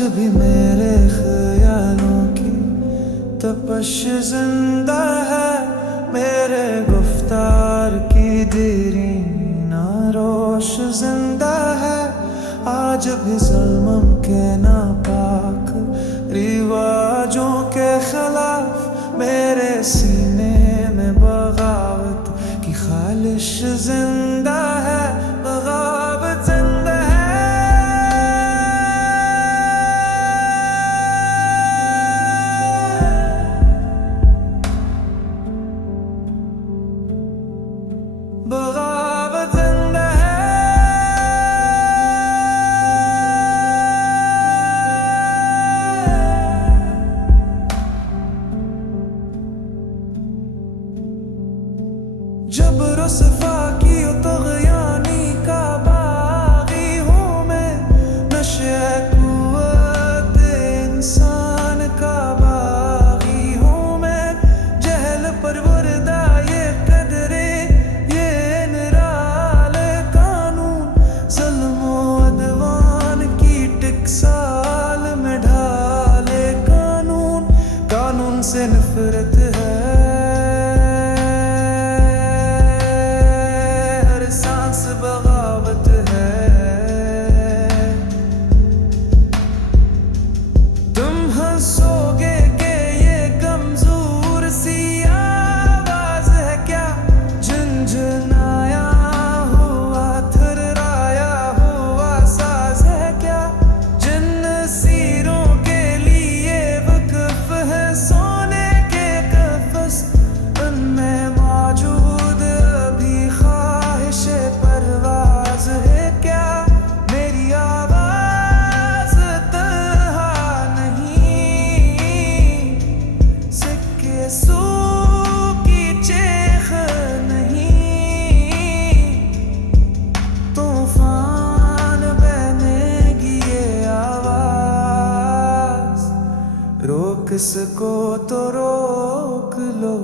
आज भी मेरे ख्यालों की तपश जिंदा है, मेरे गुफ्तार की देरी नारोश जिंदा है। आज भी ज़ल्म के नापाक रिवाजों के खिलाफ मेरे सीने में बगावत की खालिश जिंदा है, बगावत जिंदा है। बगावत जिंदा है। जबर सफा की तग़यानी का बागी हूँ मैं, नशे क़ुव्वत इंसान का बागी हूँ मैं। जहल परवरदा ये कदरे ये निराले कानून, ज़ल्म अदवान की टिकसाल में ढाले कानून। कानून से नफरत है, बगावत है। तुम हंसोगे कि ये कमजोर सी आवाज है क्या, झुनझुनाया हुआ थर्राया हुआ साज है क्या। जिन सीरों के लिए वक़्फ़ है सोने के कफ़स, उनमें मौजूद अभी ख्वाहिश परवाज़ है क्या। मेरी आवाज़ तन्हा नहीं, सिक्के सू की चेख नहीं। तूफान बनेगी ये आवाज़, रोक सको तो रोक लो।